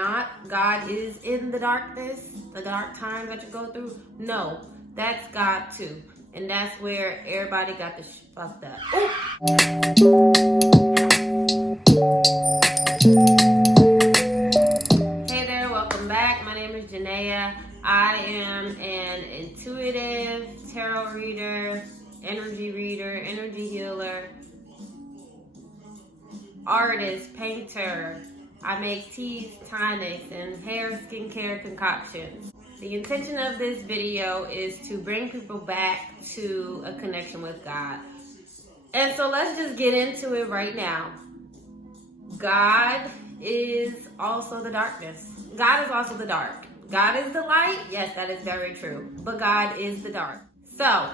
not God is in the darkness, the dark times that you go through. No, that's God too. And that's where everybody got the fucked up. Hey there, welcome back. My name is Janaea. I am an intuitive tarot reader, energy healer, artist, painter. I make teas, tonics, and hair skincare concoctions. The intention of this video is to bring people back to a connection with God. And so let's just get into it right now. God is also the darkness. God is also the dark. God is the light. Yes, that is very true. But God is the dark. So,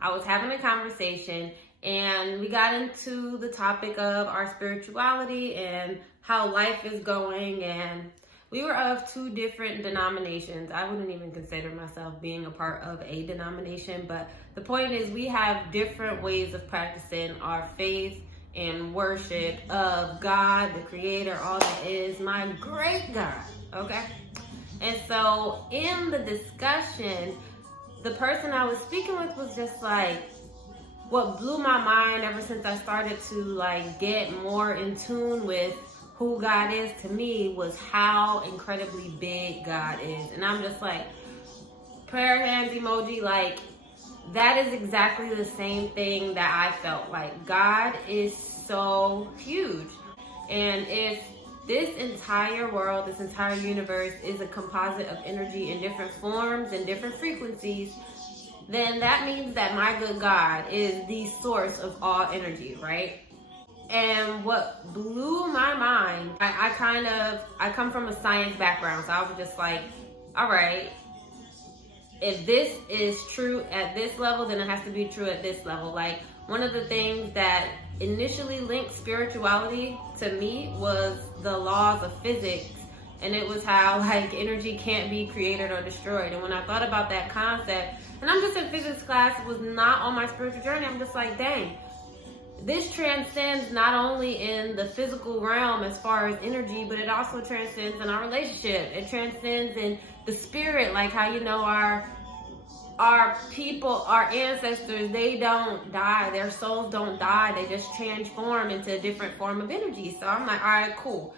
I was having a conversation and we got into the topic of our spirituality and how life is going, and we were of two different denominations. I wouldn't even consider myself being a part of a denomination, but the point is we have different ways of practicing our faith and worship of God, the creator, all that is, my great God, okay? And so in the discussion, the person I was speaking with was just like, what blew my mind ever since I started to get more in tune with who God is to me was how incredibly big God is. And I'm just like, prayer hands emoji, that is exactly the same thing that I felt like. God is so huge. And if this entire world, this entire universe is a composite of energy in different forms and different frequencies, then that means that my good God is the source of all energy, right? And what blew my mind, I come from a science background, so I was just like, all right, if this is true at this level, then it has to be true at this level. Like, one of the things that initially linked spirituality to me was the laws of physics, and it was how energy can't be created or destroyed. And when I thought about that concept, and I'm just in physics class, it was not on my spiritual journey, I'm just like, dang, this transcends not only in the physical realm as far as energy, but it also transcends in our relationship. It transcends in the spirit, like how, our people, our ancestors, they don't die. Their souls don't die. They just transform into a different form of energy. So I'm like, all right, cool.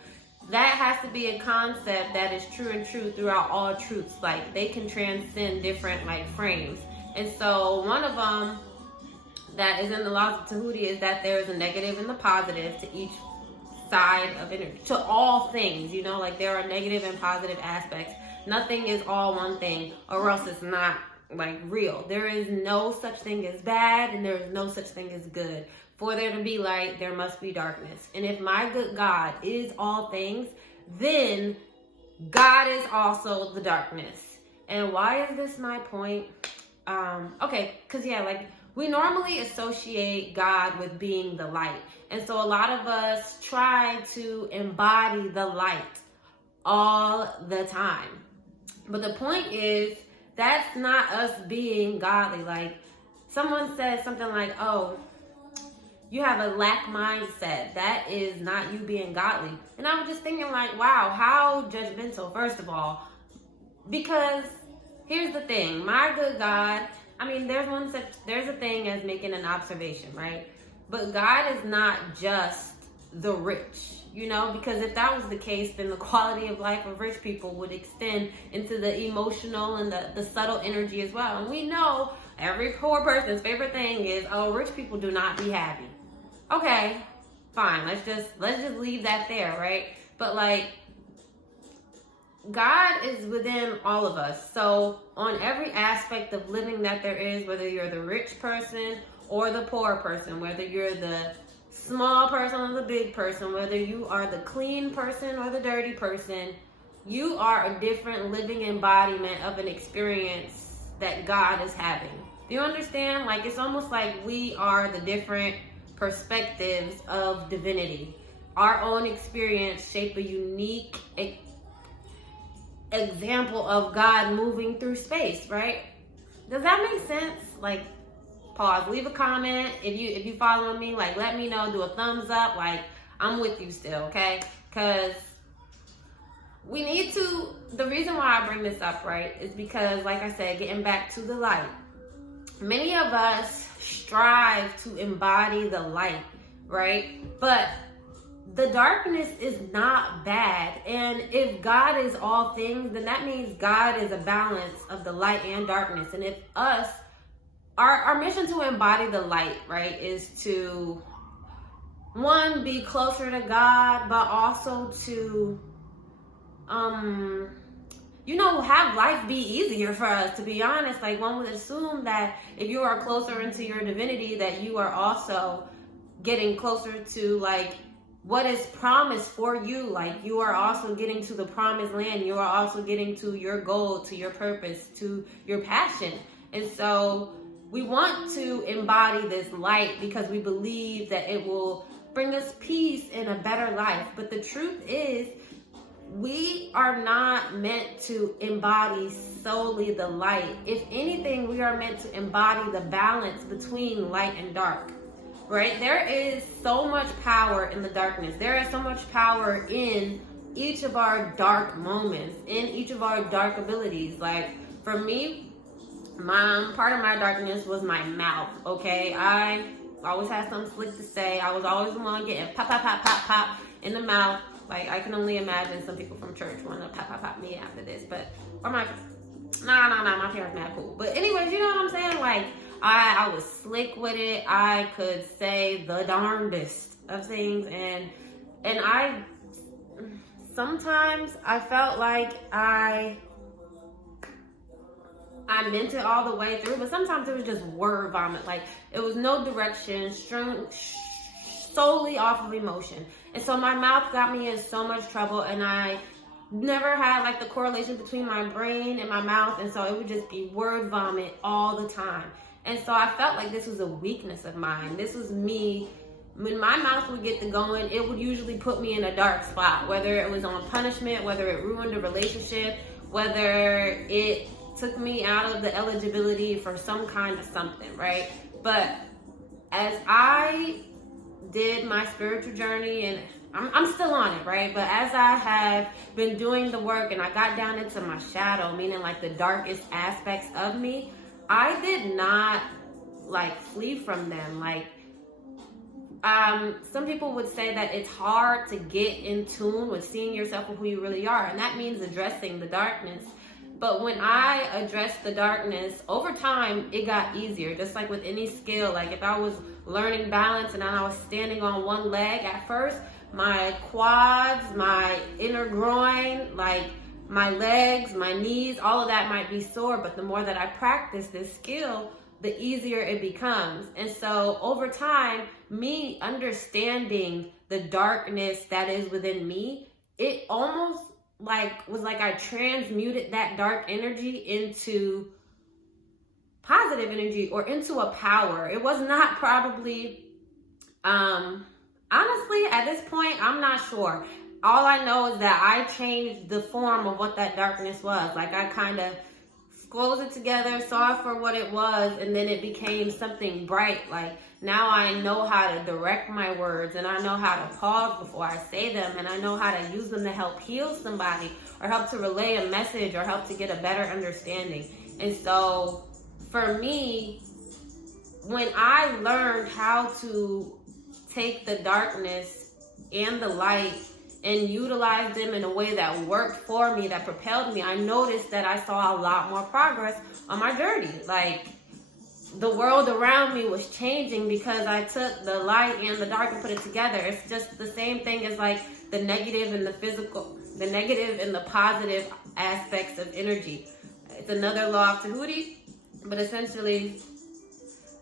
That has to be a concept that is true and true throughout all truths. Like, they can transcend different frames. And so one of them that is in the laws of Tahuti is that there is a negative and the positive to each side of energy, to all things, there are negative and positive aspects. Nothing is all one thing, or else it's not real. There is no such thing as bad, and there is no such thing as good. For there to be light, there must be darkness. And if my good God is all things, then God is also the darkness. And why is this my point? Okay, because we normally associate God with being the light. And so a lot of us try to embody the light all the time. But the point is, that's not us being godly. Someone says something like, oh, you have a lack mindset. That is not you being godly. And I was just thinking wow, how judgmental, first of all. Because here's the thing, my good God, there's a thing as making an observation, right? But God is not just the rich, because if that was the case, then the quality of life of rich people would extend into the emotional and the subtle energy as well. And we know every poor person's favorite thing is, oh, rich people do not be happy. Okay, fine. Let's just leave that there, right? But God is within all of us. So on every aspect of living that there is, whether you're the rich person or the poor person, whether you're the small person or the big person, whether you are the clean person or the dirty person, you are a different living embodiment of an experience that God is having. Do you understand? It's almost like we are the different perspectives of divinity. Our own experience shape a unique example of God moving through space, right? Does that make sense? Pause, leave a comment. If you following me, let me know, do a thumbs up. I'm with you still, okay? Because we need to, the reason why I bring this up, right, is because, like I said, getting back to the light, many of us strive to embody the light, right? But the darkness is not bad. And if God is all things, then that means God is a balance of the light and darkness. And if us, our mission to embody the light, right, is to, one, be closer to God, but also to, have life be easier for us, to be honest. Like, one would assume that if you are closer into your divinity, that you are also getting closer to, like, what is promised for you. Like, you are also getting to the promised land. You are also getting to your goal, to your purpose, to your passion. And so we want to embody this light because we believe that it will bring us peace and a better life. But the truth is, we are not meant to embody solely the light. If anything, we are meant to embody the balance between light and dark, right? There is so much power in the darkness. There is so much power in each of our dark moments, in each of our dark abilities. Like, for me, part of my darkness was my mouth, okay? I always had something slick to say. I was always the one getting pop, pop, pop, pop, pop in the mouth. Like, I can only imagine some people from church want to pop me after this. But, or my parents mad cool. But anyways, you know what I'm saying? Like, I was slick with it. I could say the darndest of things. And sometimes I felt like I meant it all the way through. But sometimes it was just word vomit. Like, it was no direction, solely off of emotion. And so my mouth got me in so much trouble, and I never had like the correlation between my brain and my mouth, and so it would just be word vomit all the time. And so I felt like this was a weakness of mine. This was me. When my mouth would get to going, it would usually put me in a dark spot, whether it was on punishment, whether it ruined a relationship, whether it took me out of the eligibility for some kind of something, right? But as I did my spiritual journey, and I'm still on it, right? But as I have been doing the work and I got down into my shadow, meaning like the darkest aspects of me, I did not like flee from them. Like, some people would say that it's hard to get in tune with seeing yourself for who you really are, and that means addressing the darkness. But when I addressed the darkness, over time, it got easier. Just like with any skill, like if I was learning balance and I was standing on one leg at first, my quads, my inner groin, like my legs, my knees, all of that might be sore. But the more that I practice this skill, the easier it becomes. And so over time, me understanding the darkness that is within me, it almost was like I transmuted that dark energy into positive energy or into a power. It was not probably, honestly, at this point, I'm not sure. All I know is that I changed the form of what that darkness was. Like, I kind of closed it together, saw it for what it was, and then it became something bright. Like, now I know how to direct my words, and I know how to pause before I say them, and I know how to use them to help heal somebody or help to relay a message or help to get a better understanding. And so for me, when I learned how to take the darkness and the light and utilize them in a way that worked for me, that propelled me, I noticed that I saw a lot more progress on my journey. Like, the world around me was changing because I took the light and the dark and put it together. It's just the same thing as like the negative and the physical, the negative and the positive aspects of energy. It's another law of Tahuti, but essentially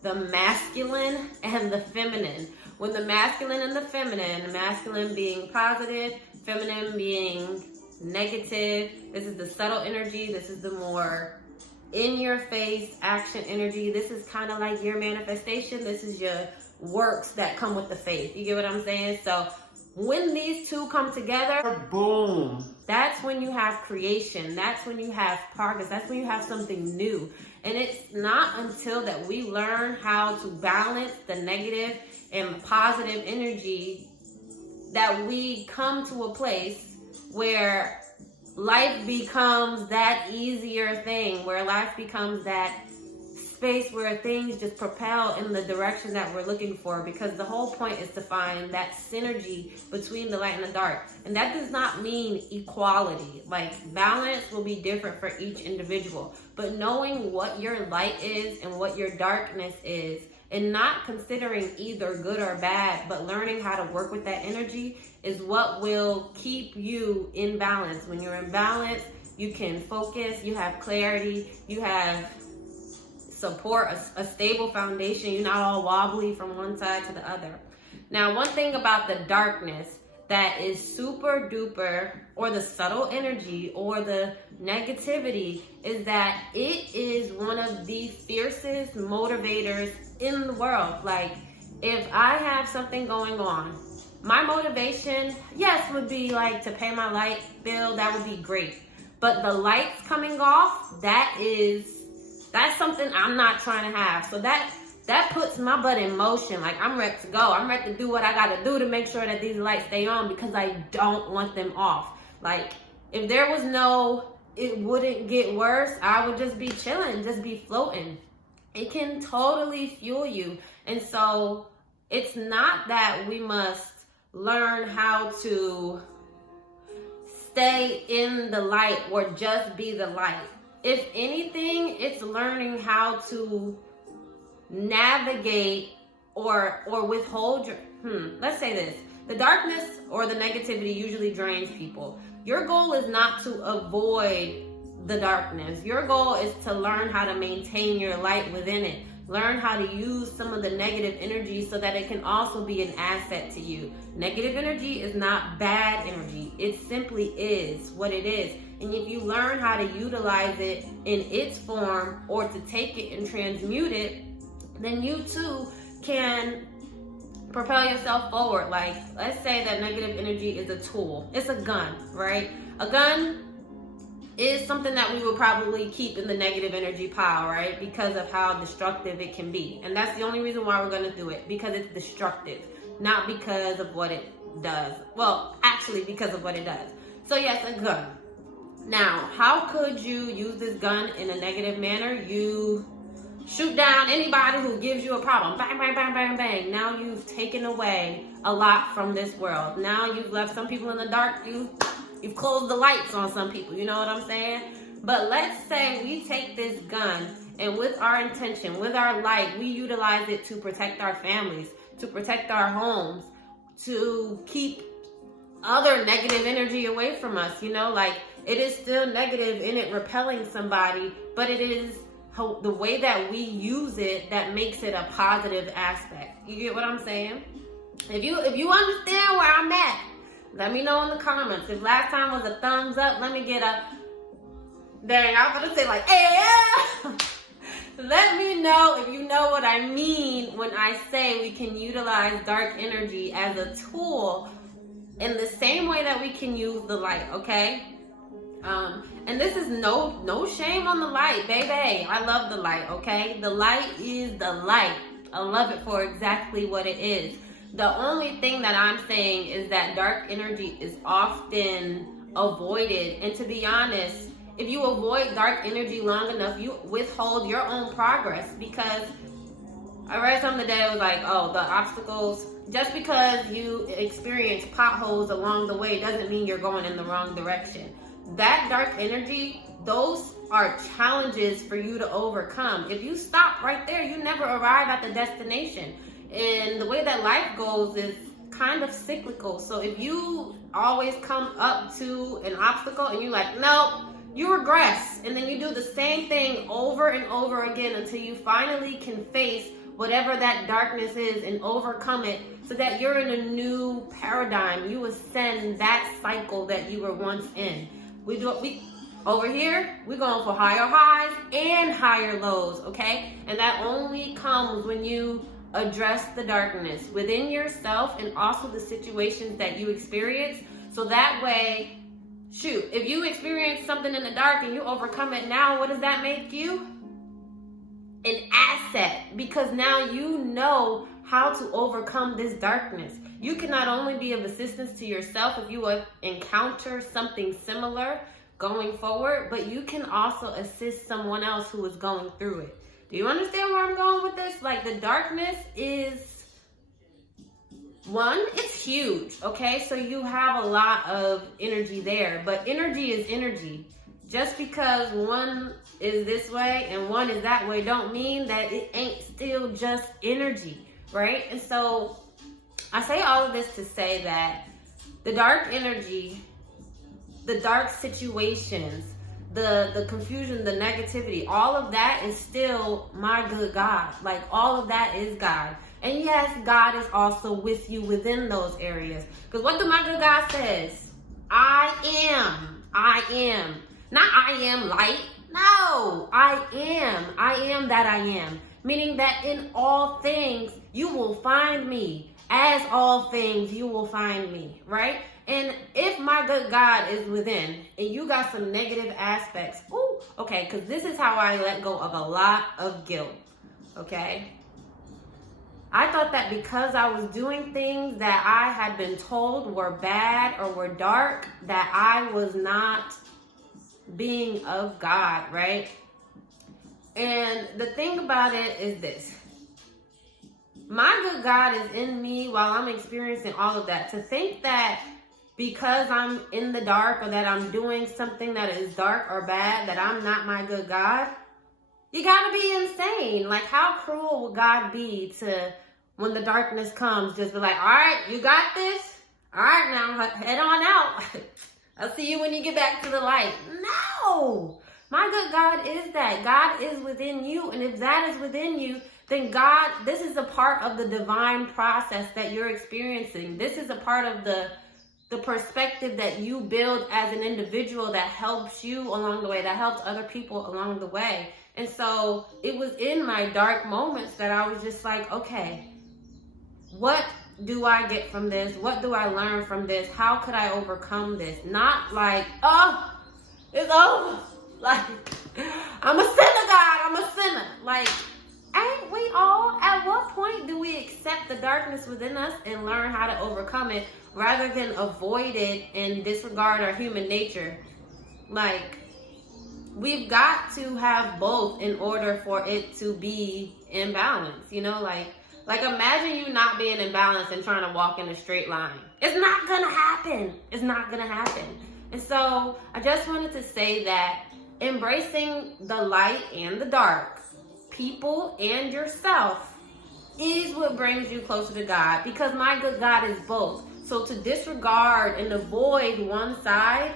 the masculine and the feminine. When the masculine and the masculine being positive, feminine being negative, this is the subtle energy, this is the more in your face action energy. This is kind of like your manifestation. This is your works that come with the faith. You get what I'm saying? So when these two come together, boom, that's when you have creation. That's when you have progress. That's when you have something new. And it's not until that we learn how to balance the negative and positive energy that we come to a place where life becomes that easier thing, where life becomes that space where things just propel in the direction that we're looking for, because the whole point is to find that synergy between the light and the dark. And that does not mean equality. Like, balance will be different for each individual, but knowing what your light is and what your darkness is, and not considering either good or bad, but learning how to work with that energy, is what will keep you in balance. When you're in balance, you can focus, you have clarity, you have support, a stable foundation. You're not all wobbly from one side to the other. Now, one thing about the darkness that is super duper, or the subtle energy or the negativity, is that it is one of the fiercest motivators in the world. Like, if I have something going on, my motivation, yes, would be like to pay my light bill. That would be great. But the lights coming off, that's something I'm not trying to have. So that puts my butt in motion. Like, I'm ready to go. I'm ready to do what I got to do to make sure that these lights stay on, because I don't want them off. Like, if there was it wouldn't get worse, I would just be chilling, just be floating. It can totally fuel you. And so it's not that we must learn how to stay in the light or just be the light. If anything, it's learning how to navigate or withhold your, let's say this. The darkness or the negativity usually drains people. Your goal is not to avoid the darkness. Your goal is to learn how to maintain your light within it. Learn how to use some of the negative energy so that it can also be an asset to you. Negative energy is not bad energy. It simply is what it is. And if you learn how to utilize it in its form, or to take it and transmute it, then you too can propel yourself forward. Like, let's say that negative energy is a tool. It's a gun, right? A gun is something that we will probably keep in the negative energy pile, right? Because of how destructive it can be. And that's the only reason why we're going to do it, because it's destructive, not because of what it does. Well, actually, because of what it does. So yes, a gun. Now, how could you use this gun in a negative manner? You shoot down anybody who gives you a problem. Bang, bang, bang, bang, bang. Now you've taken away a lot from this world. Now you've left some people in the dark. You've closed the lights on some people. You know what I'm saying? But let's say we take this gun, and with our intention, with our light, we utilize it to protect our families, to protect our homes, to keep other negative energy away from us. You know, like, it is still negative in it repelling somebody, but it is the way that we use it that makes it a positive aspect. You get what I'm saying? If you understand where I'm at, let me know in the comments. If last time was a thumbs up, let me get a, dang, I'm gonna say like, hey, yeah. Let me know if you know what I mean when I say we can utilize dark energy as a tool in the same way that we can use the light, okay? And this is no shame on the light, baby. I love the light, okay? The light is the light. I love it for exactly what it is. The only thing that I'm saying is that dark energy is often avoided. And to be honest, if you avoid dark energy long enough, you withhold your own progress. Because I read something today, it was like, oh, the obstacles, just because you experience potholes along the way doesn't mean you're going in the wrong direction. That dark energy, those are challenges for you to overcome. If you stop right there, you never arrive at the destination. And the way that life goes is kind of cyclical. So if you always come up to an obstacle and you're like, nope, you regress. And then you do the same thing over and over again until you finally can face whatever that darkness is and overcome it, so that you're in a new paradigm. You ascend that cycle that you were once in. Over here, we're going for higher highs and higher lows, okay? And that only comes when you address the darkness within yourself and also the situations that you experience. So that way, shoot, if you experience something in the dark and you overcome it now, what does that make you? An asset, because now you know how to overcome this darkness. You can not only be of assistance to yourself if you encounter something similar, going forward, but you can also assist someone else who is going through it. Do you understand where I'm going with this? Like, the darkness is, one, it's huge, okay? So you have a lot of energy there, but energy is energy. Just because one is this way and one is that way don't mean that it ain't still just energy, right? And so I say all of this to say that the dark energy, the dark situations, the confusion, the negativity, all of that is still my good God. Like, all of that is God. And yes, God is also with you within those areas. Because what my good God says? I am. Not I am light. No, I am that I am. Meaning that in all things, you will find me. As all things, you will find me, right? And if my good God is within and you got some negative aspects, ooh, okay, because this is how I let go of a lot of guilt, okay? I thought that because I was doing things that I had been told were bad or were dark, that I was not being of God, right? And the thing about it is this. My good God is in me while I'm experiencing all of that. To think that because I'm in the dark or that I'm doing something that is dark or bad, that I'm not my good God, you gotta be insane. Like, how cruel would God be to, when the darkness comes, just be like, all right, you got this? All right, now head on out. I'll see you when you get back to the light. No! My good God is that. God is within you. And if that is within you, then God, this is a part of the divine process that you're experiencing. This is a part of the perspective that you build as an individual that helps you along the way, that helps other people along the way. And so it was in my dark moments that I was just like, okay, what do I get from this? What do I learn from this? How could I overcome this? Not like, oh, it's over. Like, I'm a sinner, God. I'm a sinner. Like, ain't we all? At what point do we accept the darkness within us and learn how to overcome it rather than avoid it and disregard our human nature? Like, we've got to have both in order for it to be in balance, you know? Like imagine you not being in balance and trying to walk in a straight line. It's not gonna happen. It's not gonna happen. And so I just wanted to say that embracing the light and the dark, people and yourself, is what brings you closer to God, because my good God is both. So to disregard and avoid one side,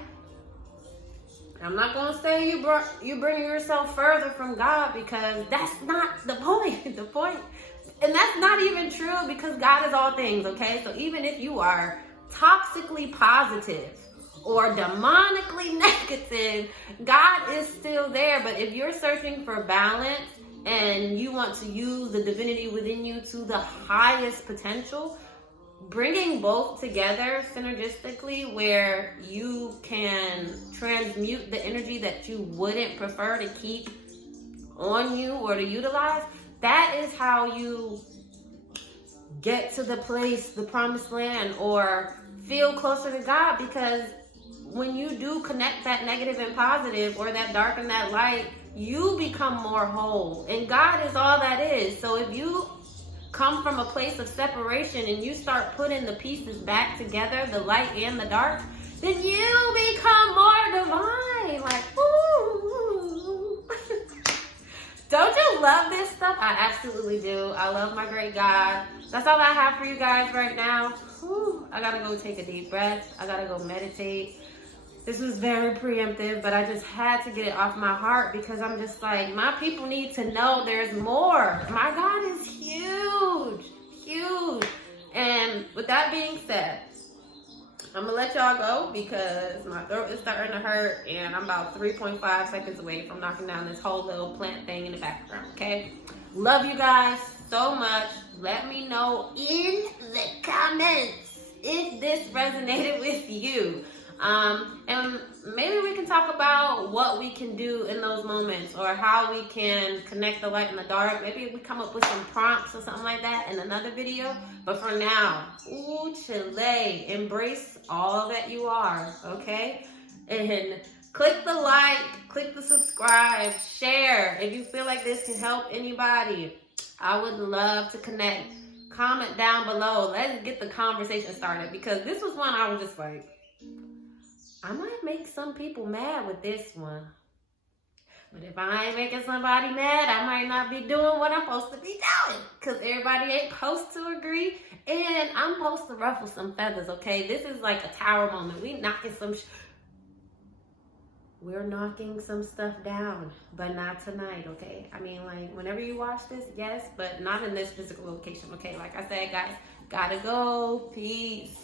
I'm not going to say you bring yourself further from God, because that's not the point. The point, and that's not even true, because God is all things, okay? So even if you are toxically positive or demonically negative, God is still there. But if you're searching for balance and you want to use the divinity within you to the highest potential, bringing both together synergistically, where you can transmute the energy that you wouldn't prefer to keep on you or to utilize, that is how you get to the place, the promised land, or feel closer to God. Because when you do connect that negative and positive, or that dark and that light, you become more whole. And God is all that is. So if you come from a place of separation and you start putting the pieces back together, the light and the dark, then you become more divine. Like, ooh. Don't you love this stuff? I absolutely do. I love my great God. That's all I have for you guys right now. Whew. I gotta go take a deep breath. I gotta go meditate. This was very preemptive, but I just had to get it off my heart, because I'm just like, my people need to know there's more. My God is huge, huge. And with that being said, I'm gonna let y'all go, because my throat is starting to hurt and I'm about 3.5 seconds away from knocking down this whole little plant thing in the background, okay? Love you guys so much. Let me know in the comments if this resonated with you. And maybe we can talk about what we can do in those moments, or how we can connect the light and the dark. Maybe we come up with some prompts or something like that in another video. But for now, ooh, Chile, embrace all that you are, okay? And Click the like, click the subscribe, share. If you feel like this can help anybody, I would love to connect. Comment down below. Let's get the conversation started, because this was one I was just like, I might make some people mad with this one. But if I ain't making somebody mad, I might not be doing what I'm supposed to be doing. Because everybody ain't supposed to agree. And I'm supposed to ruffle some feathers, okay? This is like a tower moment. We're knocking some stuff down. But not tonight, okay? I mean, like, whenever you watch this, yes. But not in this physical location, okay? Like I said, guys, gotta go. Peace.